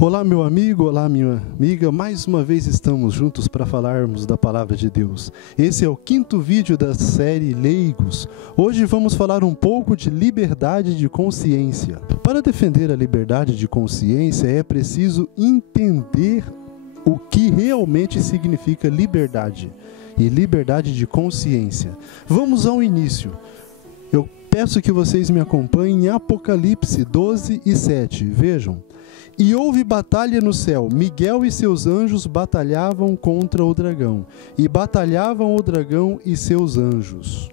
Olá, meu amigo, olá, minha amiga. Mais uma vez estamos juntos para falarmos da Palavra de Deus. Esse é o 5º vídeo da série Leigos. Hoje vamos falar um pouco de liberdade de consciência. Para defender a liberdade de consciência é preciso entender o que realmente significa liberdade e liberdade de consciência. Vamos ao início. Eu peço que vocês me acompanhem em Apocalipse 12:7. Vejam. E houve batalha no céu. Miguel e seus anjos batalhavam contra o dragão. E batalhavam o dragão e seus anjos.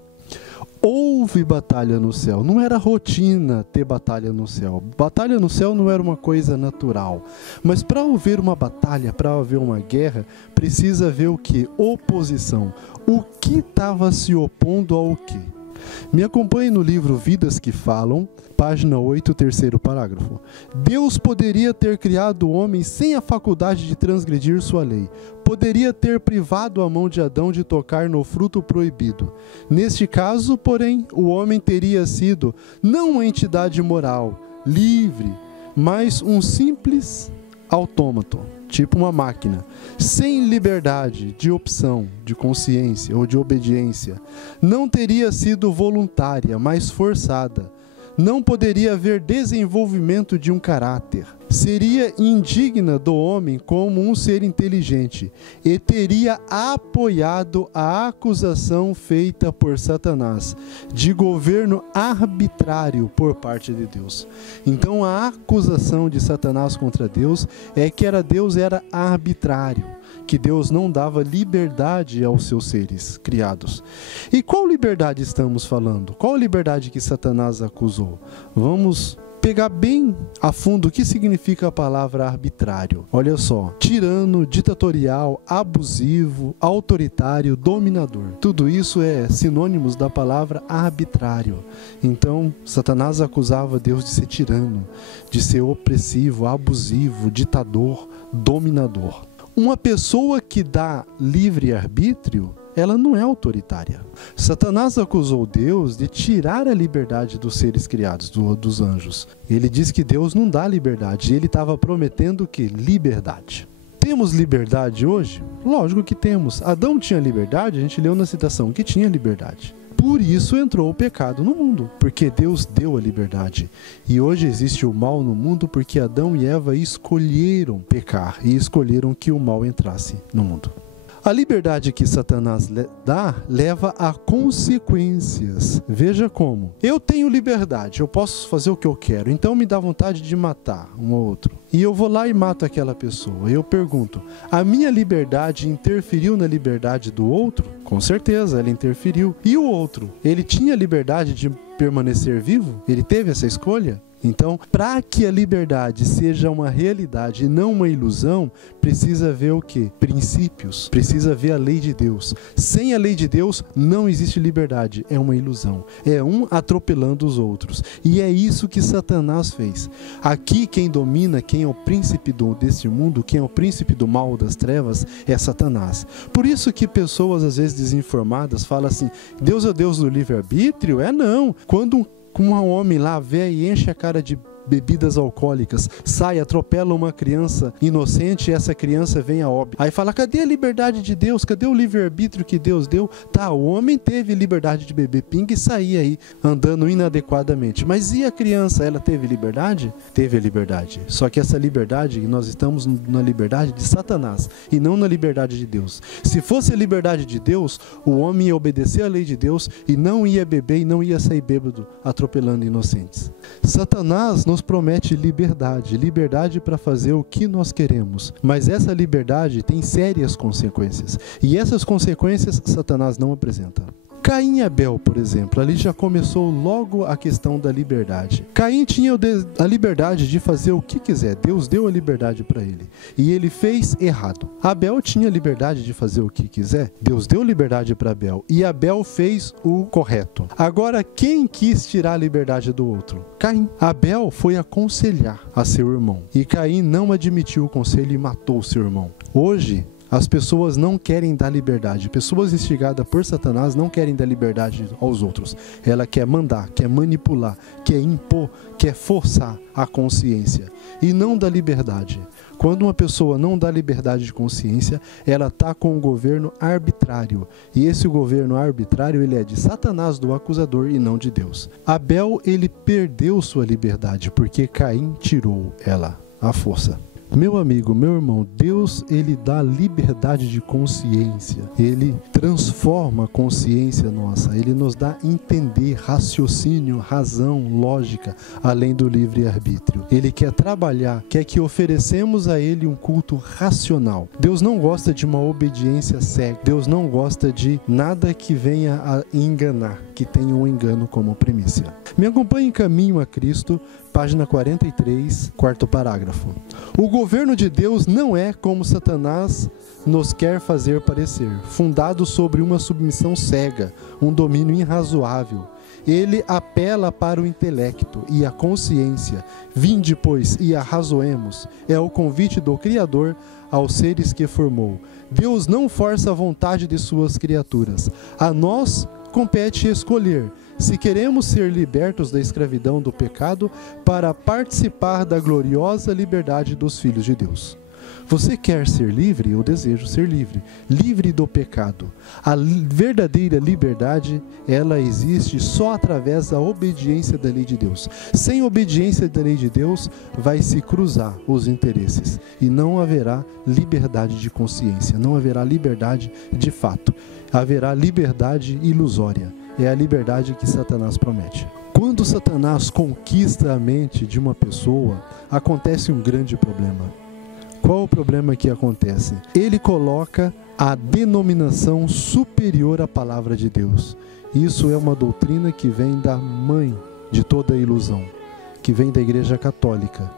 Houve batalha no céu. Não era rotina ter batalha no céu. Batalha no céu não era uma coisa natural. Mas para haver uma batalha, para haver uma guerra, precisa haver o quê? Oposição. O que estava se opondo ao quê? Me acompanhe no livro Vidas que Falam, página 8, 3º parágrafo. Deus poderia ter criado o homem sem a faculdade de transgredir sua lei. Poderia ter privado a mão de Adão de tocar no fruto proibido. Neste caso, porém, o homem teria sido não uma entidade moral, livre, mas um simples autômato, tipo uma máquina, sem liberdade de opção, de consciência ou de obediência. Não teria sido voluntária, mas forçada. Não poderia haver desenvolvimento de um caráter. Seria indigna do homem como um ser inteligente e teria apoiado a acusação feita por Satanás de governo arbitrário por parte de Deus. Então a acusação de Satanás contra Deus é que Deus era arbitrário, que Deus não dava liberdade aos seus seres criados. E qual liberdade estamos falando? Qual liberdade que Satanás acusou? Vamos pegar bem a fundo o que significa a palavra arbitrário. Olha só: tirano, ditatorial, abusivo, autoritário, dominador. Tudo isso é sinônimos da palavra arbitrário. Então, Satanás acusava Deus de ser tirano, de ser opressivo, abusivo, ditador, dominador. Uma pessoa que dá livre-arbítrio, ela não é autoritária. Satanás acusou Deus de tirar a liberdade dos seres criados, dos anjos. Ele diz que Deus não dá liberdade. Ele estava prometendo que liberdade. Temos liberdade hoje? Lógico que temos. Adão tinha liberdade, a gente leu na citação que tinha liberdade. Por isso entrou o pecado no mundo, porque Deus deu a liberdade. E hoje existe o mal no mundo porque Adão e Eva escolheram pecar e escolheram que o mal entrasse no mundo. A liberdade que Satanás dá leva a consequências. Veja como. Eu tenho liberdade, eu posso fazer o que eu quero, então me dá vontade de matar um ou outro. E eu vou lá e mato aquela pessoa. Eu pergunto, a minha liberdade interferiu na liberdade do outro? Com certeza, ela interferiu. E o outro? Ele tinha liberdade de permanecer vivo? Ele teve essa escolha? Então, para que a liberdade seja uma realidade e não uma ilusão, precisa ver o quê? Princípios. Precisa ver a lei de Deus. Sem a lei de Deus, não existe liberdade. É uma ilusão. É um atropelando os outros. E é isso que Satanás fez. Aqui, quem domina, quem é o príncipe desse mundo, quem é o príncipe do mal, das trevas, é Satanás. Por isso que pessoas, às vezes desinformadas, falam assim, Deus é o Deus do livre-arbítrio? Não. Quando um homem lá velho e enche a cara de bebidas alcoólicas, sai, atropela uma criança inocente e essa criança vem a óbito. Aí fala, cadê a liberdade de Deus? Cadê o livre-arbítrio que Deus deu? Tá, o homem teve liberdade de beber pinga e sair aí andando inadequadamente. Mas e a criança? Ela teve liberdade? Teve a liberdade. Só que essa liberdade, nós estamos na liberdade de Satanás e não na liberdade de Deus. Se fosse a liberdade de Deus, o homem ia obedecer à lei de Deus e não ia beber e não ia sair bêbado, atropelando inocentes. Satanás nos promete liberdade para fazer o que nós queremos, mas essa liberdade tem sérias consequências, e essas consequências Satanás não apresenta. Caim e Abel, por exemplo, ali já começou logo a questão da liberdade. Caim tinha a liberdade de fazer o que quiser, Deus deu a liberdade para ele, e ele fez errado. Abel tinha liberdade de fazer o que quiser, Deus deu liberdade para Abel, e Abel fez o correto. Agora, quem quis tirar a liberdade do outro? Caim. Abel foi aconselhar a seu irmão, e Caim não admitiu o conselho e matou seu irmão. Hoje, as pessoas não querem dar liberdade. Pessoas instigadas por Satanás não querem dar liberdade aos outros. Ela quer mandar, quer manipular, quer impor, quer forçar a consciência. E não dar liberdade. Quando uma pessoa não dá liberdade de consciência, ela está com um governo arbitrário. E esse governo arbitrário, ele é de Satanás, do acusador, e não de Deus. Abel, ele perdeu sua liberdade, porque Caim tirou ela, à força. Meu amigo, meu irmão, Deus, ele dá liberdade de consciência. Ele transforma a consciência nossa. Ele nos dá entender, raciocínio, razão, lógica, além do livre-arbítrio. Ele quer trabalhar, quer que oferecemos a ele um culto racional. Deus não gosta de uma obediência cega. Deus não gosta de nada que venha a enganar, que tenha um engano como primícia. Me acompanhe em Caminho a Cristo, página 43, quarto parágrafo. O governo de Deus não é como Satanás nos quer fazer parecer, fundado sobre uma submissão cega, um domínio irrazoável. Ele apela para o intelecto e a consciência. Vinde, pois, e arrazoemos. É o convite do Criador aos seres que formou. Deus não força a vontade de suas criaturas. A nós compete escolher se queremos ser libertos da escravidão do pecado para participar da gloriosa liberdade dos filhos de Deus. Você quer ser livre? Eu desejo ser livre. Livre do pecado. A verdadeira liberdade, ela existe só através da obediência da lei de Deus. Sem obediência da lei de Deus, vai se cruzar os interesses. E não haverá liberdade de consciência. Não haverá liberdade de fato. Haverá liberdade ilusória. É a liberdade que Satanás promete. Quando Satanás conquista a mente de uma pessoa, acontece um grande problema. Qual o problema que acontece? Ele coloca a denominação superior à palavra de Deus. Isso é uma doutrina que vem da mãe de toda a ilusão, que vem da Igreja Católica,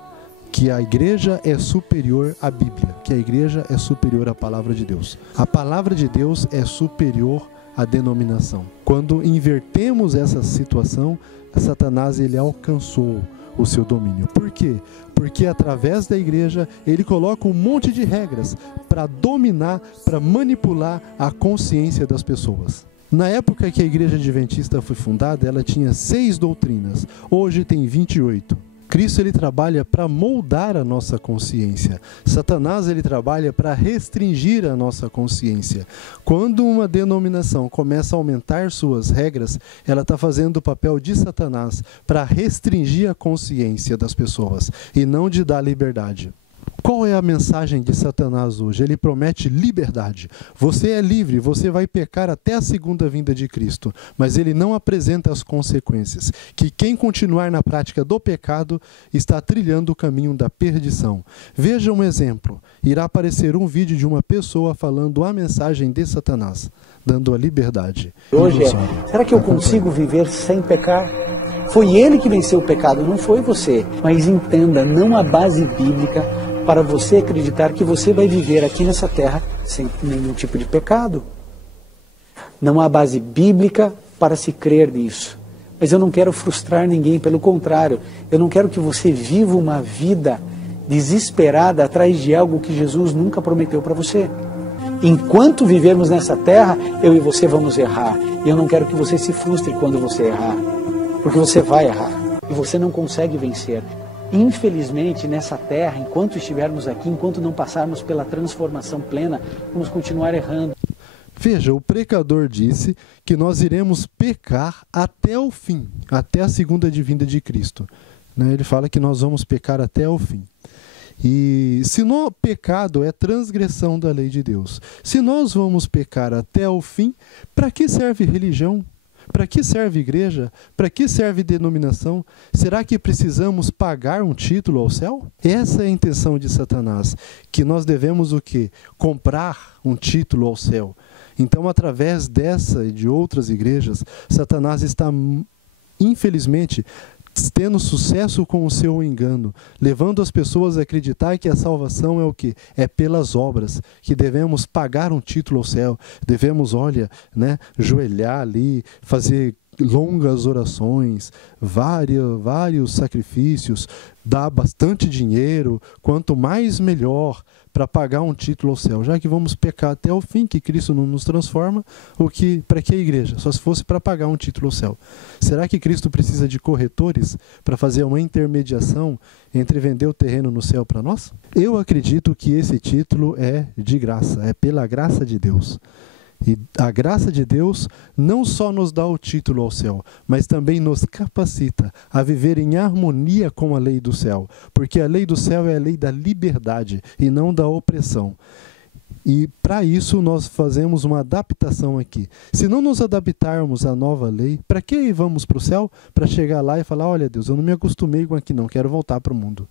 que a Igreja é superior à Bíblia, que a Igreja é superior à palavra de Deus. A palavra de Deus é superior à denominação. Quando invertemos essa situação, Satanás, ele alcançou o seu domínio. Por quê? Porque através da igreja ele coloca um monte de regras para dominar, para manipular a consciência das pessoas. Na época que a Igreja Adventista foi fundada, ela tinha 6 doutrinas. Hoje tem 28. Cristo, ele trabalha para moldar a nossa consciência. Satanás, ele trabalha para restringir a nossa consciência. Quando uma denominação começa a aumentar suas regras, ela está fazendo o papel de Satanás para restringir a consciência das pessoas e não de dar liberdade. Qual é a mensagem de Satanás hoje? Ele promete liberdade. Você é livre, você vai pecar até a segunda vinda de Cristo, mas ele não apresenta as consequências, que quem continuar na prática do pecado está trilhando o caminho da perdição. Veja um exemplo. Irá aparecer um vídeo de uma pessoa falando a mensagem de Satanás, dando a liberdade. Hoje será que eu consigo viver sem pecar? Foi ele que venceu o pecado, não foi você. Mas entenda, não há base bíblica para você acreditar que você vai viver aqui nessa terra sem nenhum tipo de pecado. Não há base bíblica para se crer nisso. Mas eu não quero frustrar ninguém, pelo contrário, eu não quero que você viva uma vida desesperada atrás de algo que Jesus nunca prometeu para você. Enquanto vivermos nessa terra, eu e você vamos errar. E eu não quero que você se frustre quando você errar, porque você vai errar e você não consegue vencer. Infelizmente, nessa terra, enquanto estivermos aqui, enquanto não passarmos pela transformação plena, vamos continuar errando. Veja, o pecador disse que nós iremos pecar até o fim, até a segunda vinda de Cristo. Ele fala que nós vamos pecar até o fim. E se no pecado é transgressão da lei de Deus, se nós vamos pecar até o fim, para que serve religião? Para que serve igreja? Para que serve denominação? Será que precisamos pagar um título ao céu? Essa é a intenção de Satanás, que nós devemos o quê? Comprar um título ao céu. Então, através dessa e de outras igrejas, Satanás está, infelizmente, tendo sucesso com o seu engano, levando as pessoas a acreditar que a salvação é o quê? É pelas obras, que devemos pagar um título ao céu, devemos, joelhar ali, fazer longas orações, vários sacrifícios, dá bastante dinheiro, quanto mais melhor, para pagar um título ao céu. Já que vamos pecar até o fim, que Cristo não nos transforma, para que a igreja? Só se fosse para pagar um título ao céu. Será que Cristo precisa de corretores para fazer uma intermediação entre vender o terreno no céu para nós? Eu acredito que esse título é de graça, é pela graça de Deus. E a graça de Deus não só nos dá o título ao céu, mas também nos capacita a viver em harmonia com a lei do céu, porque a lei do céu é a lei da liberdade e não da opressão. E para isso nós fazemos uma adaptação aqui. Se não nos adaptarmos à nova lei, para que vamos para o céu? Para chegar lá e falar, olha Deus, eu não me acostumei com aqui não, quero voltar para o mundo.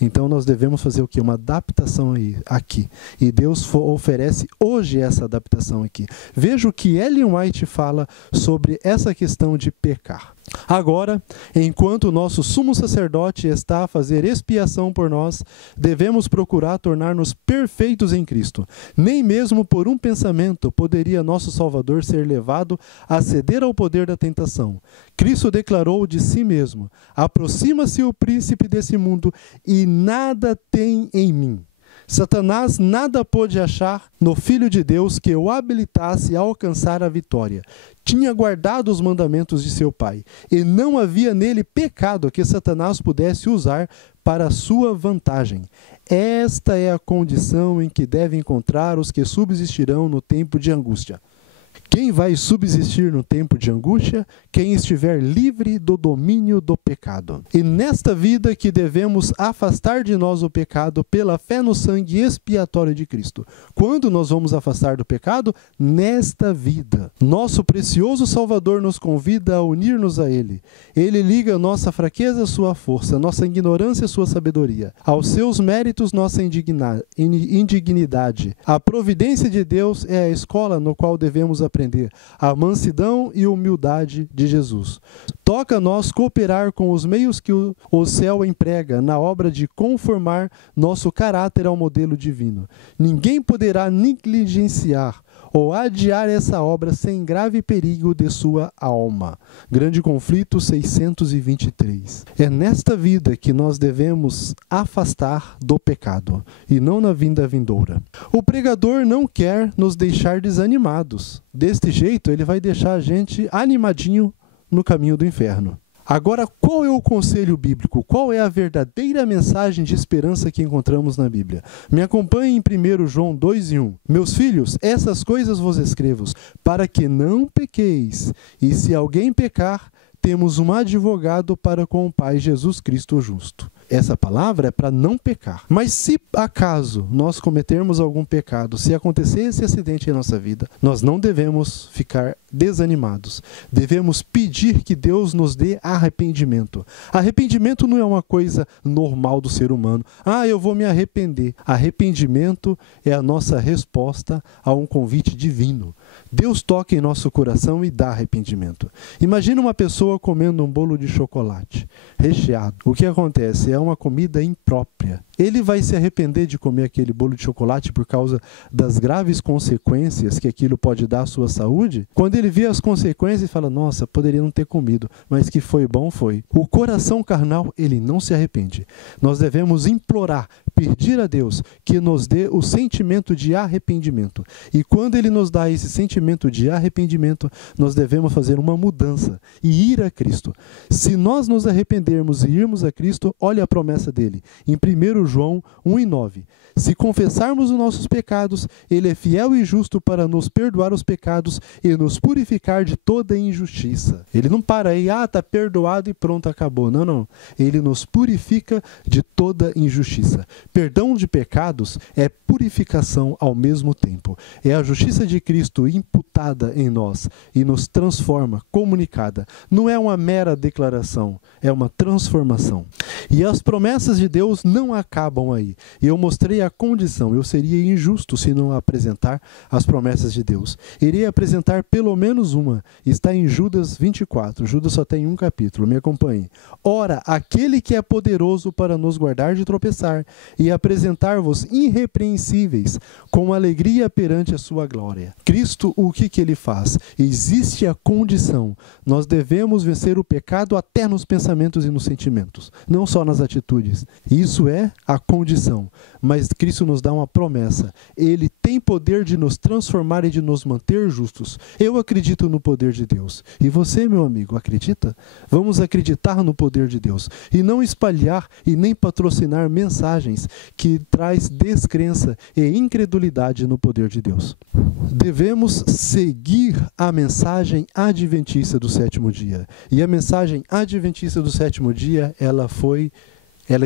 Então nós devemos fazer o quê? Uma adaptação aqui. E Deus oferece hoje essa adaptação aqui. Veja o que Ellen White fala sobre essa questão de pecar. Agora, enquanto o nosso sumo sacerdote está a fazer expiação por nós, devemos procurar tornar-nos perfeitos em Cristo. Nem mesmo por um pensamento poderia nosso Salvador ser levado a ceder ao poder da tentação. Cristo declarou de si mesmo: aproxima-se o príncipe desse mundo e nada tem em mim. Satanás nada pôde achar no Filho de Deus que o habilitasse a alcançar a vitória. Tinha guardado os mandamentos de seu Pai, e não havia nele pecado que Satanás pudesse usar para a sua vantagem. Esta é a condição em que devem encontrar os que subsistirão no tempo de angústia. Quem vai subsistir no tempo de angústia? Quem estiver livre do domínio do pecado. E nesta vida que devemos afastar de nós o pecado pela fé no sangue expiatório de Cristo. Quando nós vamos afastar do pecado? Nesta vida. Nosso precioso Salvador nos convida a unir-nos a Ele. Ele liga nossa fraqueza à sua força, nossa ignorância à sua sabedoria, aos seus méritos nossa indignidade. A providência de Deus é a escola no qual devemos aprender a mansidão e humildade de Jesus. Toca a nós cooperar com os meios que o céu emprega na obra de conformar nosso caráter ao modelo divino. Ninguém poderá negligenciar ou adiar essa obra sem grave perigo de sua alma. Grande Conflito 623. É nesta vida que nós devemos afastar do pecado, e não na vinda vindoura. O pregador não quer nos deixar desanimados. Deste jeito, ele vai deixar a gente animadinho no caminho do inferno. Agora, qual é o conselho bíblico? Qual é a verdadeira mensagem de esperança que encontramos na Bíblia? Me acompanhe em 1 João 2:1. Meus filhos, essas coisas vos escrevo, para que não pequeis. E se alguém pecar, temos um advogado para com o Pai, Jesus Cristo o justo. Essa palavra é para não pecar. Mas se acaso nós cometermos algum pecado, se acontecer esse acidente em nossa vida, nós não devemos ficar desanimados. Devemos pedir que Deus nos dê arrependimento. Arrependimento não é uma coisa normal do ser humano. Eu vou me arrepender. Arrependimento é a nossa resposta a um convite divino. Deus toca em nosso coração e dá arrependimento. Imagina uma pessoa comendo um bolo de chocolate recheado. O que acontece? É uma comida imprópria. Ele vai se arrepender de comer aquele bolo de chocolate por causa das graves consequências que aquilo pode dar à sua saúde? Quando ele vê as consequências, ele fala, nossa, poderia não ter comido, mas que foi bom, foi. O coração carnal, ele não se arrepende. Nós devemos implorar, pedir a Deus que nos dê o sentimento de arrependimento. E quando ele nos dá esse sentimento de arrependimento, nós devemos fazer uma mudança e ir a Cristo. Se nós nos arrependermos e irmos a Cristo, olha a promessa dele. Em 1 João 1:9. Se confessarmos os nossos pecados, ele é fiel e justo para nos perdoar os pecados e nos purificar de toda injustiça. Ele não para aí, tá perdoado e pronto, acabou. Não. Ele nos purifica de toda injustiça. Perdão de pecados é purificação ao mesmo tempo. É a justiça de Cristo imputada em nós e nos transforma, comunicada. Não é uma mera declaração, é uma transformação. E as promessas de Deus não acabam aí. E eu mostrei a condição. Eu seria injusto se não apresentar as promessas de Deus. Irei apresentar pelo menos uma. Está em Judas 24. Judas só tem um capítulo. Me acompanhe. Ora, aquele que é poderoso para nos guardar de tropeçar e apresentar-vos irrepreensíveis com alegria perante a sua glória. Cristo, o que ele faz? Existe a condição. Nós devemos vencer o pecado até nos pensamentos e nos sentimentos, não só nas atitudes. Isso é a condição. Mas Cristo nos dá uma promessa. Ele tem poder de nos transformar e de nos manter justos. Eu acredito no poder de Deus. E você, meu amigo, acredita? Vamos acreditar no poder de Deus. E não espalhar e nem patrocinar mensagens que traz descrença e incredulidade no poder de Deus. Devemos seguir a mensagem adventista do sétimo dia. E a mensagem adventista do sétimo dia, ela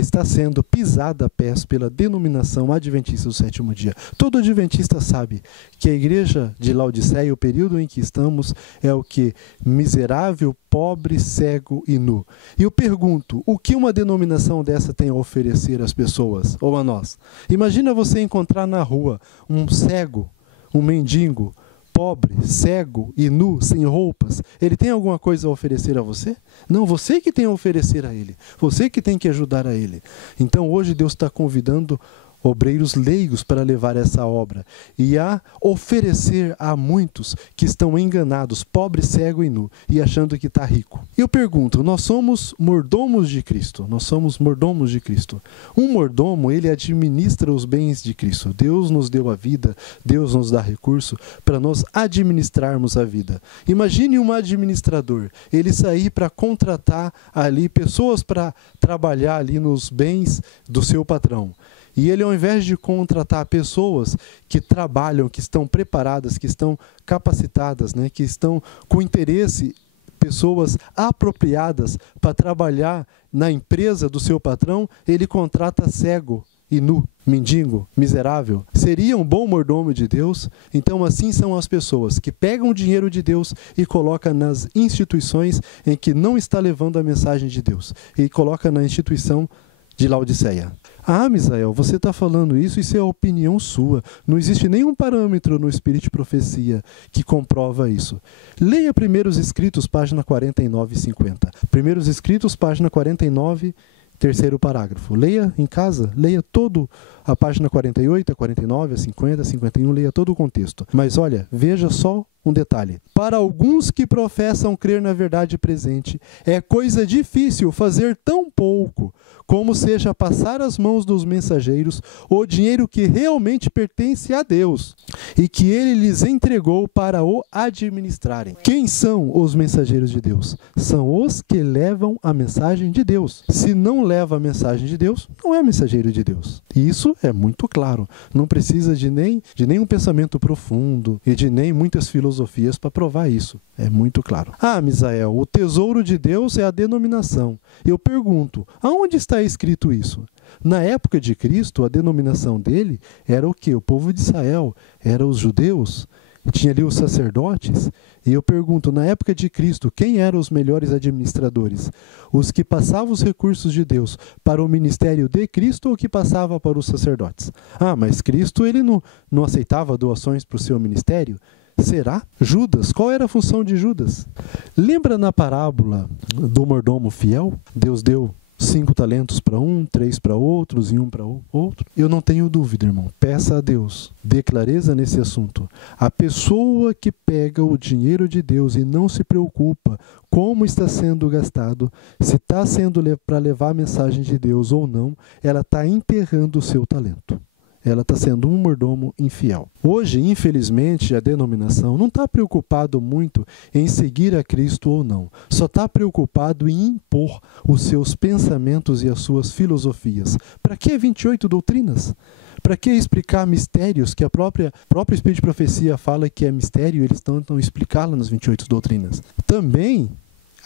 está sendo pisada a pés pela denominação adventista do sétimo dia. Todo adventista sabe que a igreja de Laodiceia, o período em que estamos, é o que? Miserável, pobre, cego e nu. E eu pergunto, o que uma denominação dessa tem a oferecer às pessoas, ou a nós? Imagina você encontrar na rua um cego, um mendigo, pobre, cego e nu, sem roupas. Ele tem alguma coisa a oferecer a você? Não, você que tem a oferecer a ele. Você que tem que ajudar a ele. Então hoje Deus está convidando obreiros leigos para levar essa obra e a oferecer a muitos que estão enganados, pobre, cego e nu, e achando que está rico. Eu pergunto, nós somos mordomos de Cristo, nós somos mordomos de Cristo. Um mordomo, ele administra os bens de Cristo. Deus nos deu a vida, Deus nos dá recurso para nós administrarmos a vida. Imagine um administrador, ele sair para contratar ali pessoas para trabalhar ali nos bens do seu patrão. E ele, ao invés de contratar pessoas que trabalham, que estão preparadas, que estão capacitadas, né, que estão com interesse, pessoas apropriadas para trabalhar na empresa do seu patrão, ele contrata cego e nu, mendigo, miserável. Seria um bom mordomo de Deus? Então assim são as pessoas que pegam o dinheiro de Deus e colocam nas instituições em que não está levando a mensagem de Deus. E coloca na instituição de Laodiceia. Ah, Misael, você está falando isso é a opinião sua. Não existe nenhum parâmetro no Espírito de Profecia que comprova isso. Leia Primeiros Escritos, página 49 e 50. Primeiros Escritos, página 49, terceiro parágrafo. Leia em casa, leia todo a página 48, a 49, a 50, a 51, leia todo o contexto. Mas olha, veja só um detalhe. Para alguns que professam crer na verdade presente, é coisa difícil fazer tão pouco, como seja passar às mãos dos mensageiros o dinheiro que realmente pertence a Deus e que ele lhes entregou para o administrarem. Quem são os mensageiros de Deus? São os que levam a mensagem de Deus. Se não leva a mensagem de Deus, não é mensageiro de Deus. E isso é muito claro. Não precisa de nenhum pensamento profundo e de nem muitas filosofias para provar isso. É muito claro. Ah, Misael, o tesouro de Deus é a denominação. Eu pergunto, aonde está escrito isso? Na época de Cristo, a denominação dele era o quê? O povo de Israel, eram os judeus, tinha ali os sacerdotes. E eu pergunto, na época de Cristo, quem eram os melhores administradores? Os que passavam os recursos de Deus para o ministério de Cristo ou que passava para os sacerdotes? Ah, mas Cristo ele não aceitava doações para o seu ministério? Será? Judas, qual era a função de Judas? Lembra na parábola do mordomo fiel? Deus deu 5 talentos para um, 3 para outros e 1 para outro. Eu não tenho dúvida, irmão. Peça a Deus, dê clareza nesse assunto. A pessoa que pega o dinheiro de Deus e não se preocupa como está sendo gastado, se está sendo para levar a mensagem de Deus ou não, ela está enterrando o seu talento. Ela está sendo um mordomo infiel. Hoje, infelizmente, a denominação não está preocupado muito em seguir a Cristo ou não. Só está preocupado em impor os seus pensamentos e as suas filosofias. Para que 28 doutrinas? Para que explicar mistérios que a própria Espírito de Profecia fala que é mistério e eles tentam explicá-la nas 28 doutrinas? Também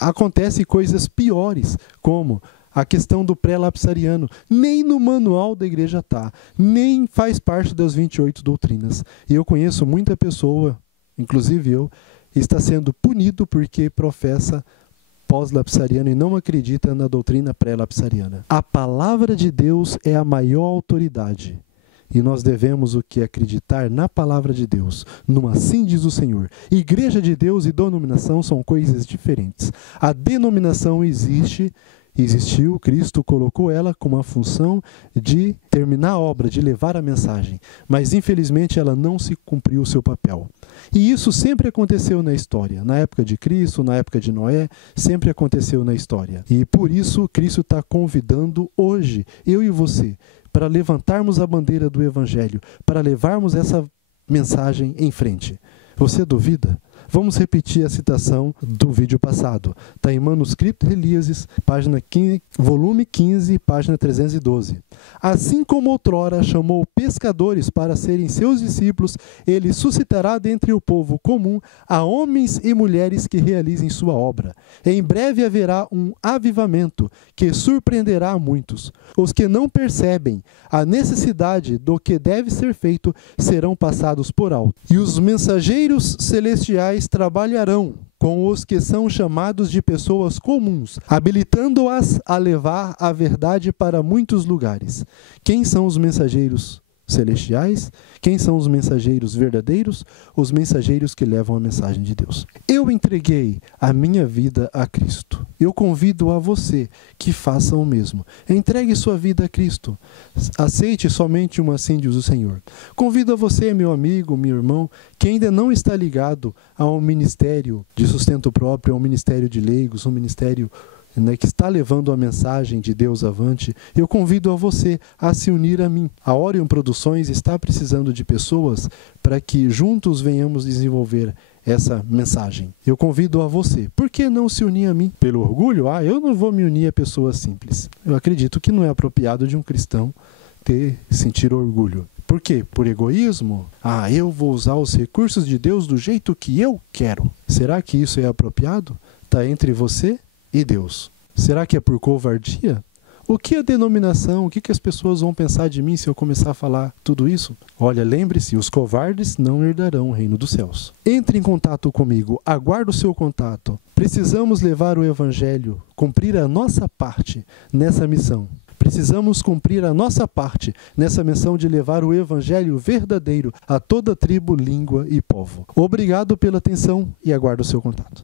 acontecem coisas piores, como a questão do pré-lapsariano. Nem no manual da igreja está, nem faz parte das 28 doutrinas. E eu conheço muita pessoa, inclusive eu, está sendo punido porque professa pós-lapsariano e não acredita na doutrina pré-lapsariana. A palavra de Deus é a maior autoridade. E nós devemos o que? Acreditar na palavra de Deus. No assim diz o Senhor. Igreja de Deus e denominação são coisas diferentes. A denominação existe existiu, Cristo colocou ela com a função de terminar a obra, de levar a mensagem. Mas, infelizmente, ela não se cumpriu o seu papel. E isso sempre aconteceu na história. Na época de Cristo, na época de Noé, sempre aconteceu na história. E por isso, Cristo está convidando hoje, eu e você, para levantarmos a bandeira do Evangelho, para levarmos essa mensagem em frente. Você duvida? Vamos repetir a citação do vídeo passado. Está em Manuscrito Eliases, volume 15, página 312. Assim como outrora chamou pescadores para serem seus discípulos, ele suscitará dentre o povo comum a homens e mulheres que realizem sua obra. Em breve haverá um avivamento que surpreenderá a muitos. Os que não percebem a necessidade do que deve ser feito serão passados por alto. E os mensageiros celestiais trabalharão com os que são chamados de pessoas comuns, habilitando-as a levar a verdade para muitos lugares. Quem são os mensageiros celestiais? Quem são os mensageiros verdadeiros? Os mensageiros que levam a mensagem de Deus. Eu entreguei a minha vida a Cristo. Eu convido a você que faça o mesmo. Entregue sua vida a Cristo. Aceite somente uma assim diz o Senhor. Convido a você, meu amigo, meu irmão, que ainda não está ligado a um ministério de sustento próprio, a um ministério de leigos, um ministério que está levando a mensagem de Deus avante. Eu convido a você a se unir a mim. A Orion Produções está precisando de pessoas para que juntos venhamos desenvolver essa mensagem. Eu convido a você. Por que não se unir a mim? Pelo orgulho? Eu não vou me unir a pessoas simples. Eu acredito que não é apropriado de um cristão sentir orgulho. Por quê? Por egoísmo? Eu vou usar os recursos de Deus do jeito que eu quero. Será que isso é apropriado? Está entre você e Deus. Será que é por covardia? O que a denominação, o que as pessoas vão pensar de mim se eu começar a falar tudo isso? Olha, lembre-se, os covardes não herdarão o reino dos céus. Entre em contato comigo, aguardo o seu contato. Precisamos levar o Evangelho, cumprir a nossa parte nessa missão. Precisamos cumprir a nossa parte nessa missão de levar o Evangelho verdadeiro a toda tribo, língua e povo. Obrigado pela atenção e aguardo o seu contato.